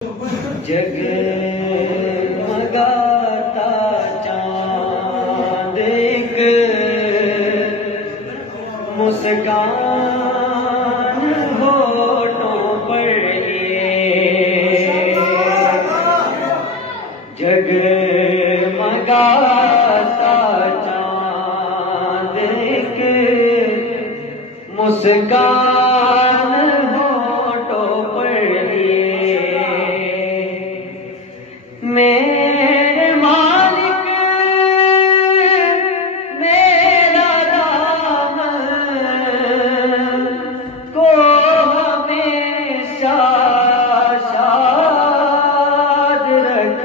जगमगाता चांद एक मुस्कान होठों पर ये जगमगाता चांद एक मुस्कान होठों पर मेरे मालिक मेरा राम को हमेशा शाद रख।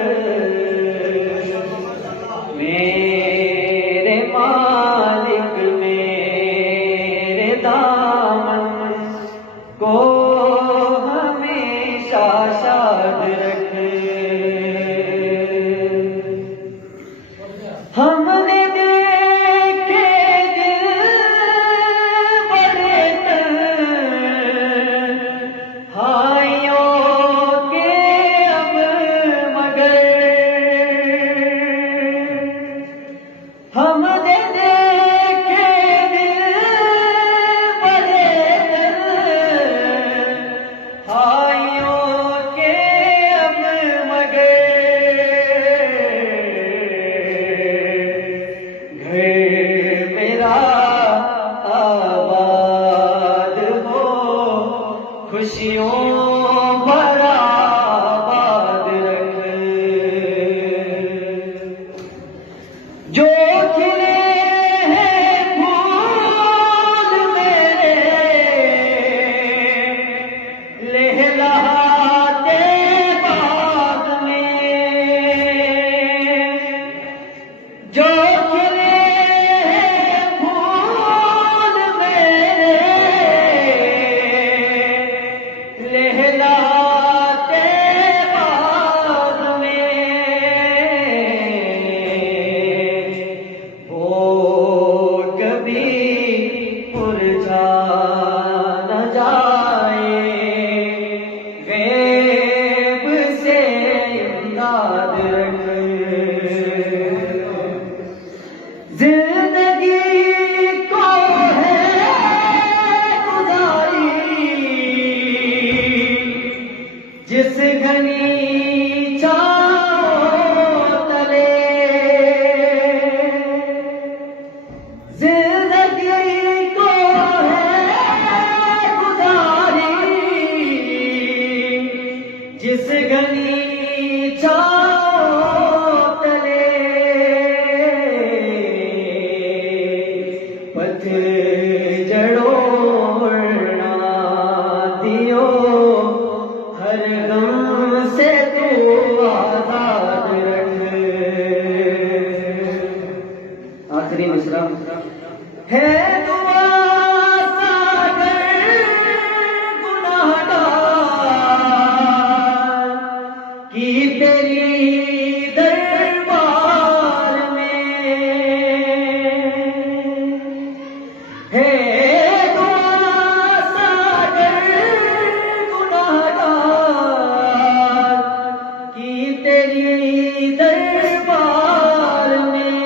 मेरे मालिक मेरे दामन को हमेशा शाद रख। हमने देखे दिल बड़े तन्हाइयों के अब मगर हमने देखे दिल बड़े तन्हाइयों के अब मगर मेरा आबाद हो खुशियों भरा आबाद रख। जो खिले हैं फूल मेरे लहलहाते बाग में जो लहलाते बाग में वो कभी मुरझा न जाए गैब से इमदाद रख। जिंदगी को है जिस घनी छाओं तले जिंदगी को है गुजारी जिस घनी छाओं तले पतझड़ों ना दियो हर गम से तू आजाद रख। आखिरी मिसरा है दुआ सागर गुनाहगार की तेरी दरबार में है तेरी दरबार में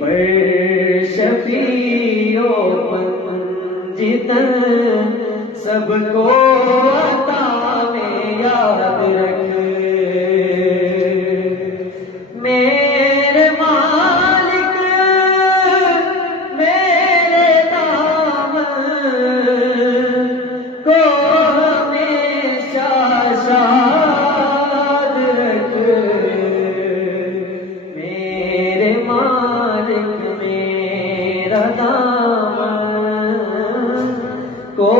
बड़ शफीओ पंजितन सबको अता में याद रख। मेरे मालिक मेरे दामन को शाद रख। मेरे मालिक मेरा दामन को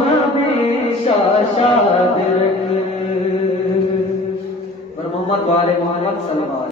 हमेशा शाद रख। मोहम्मद वाले मोहम्मद सल्लल्लाहु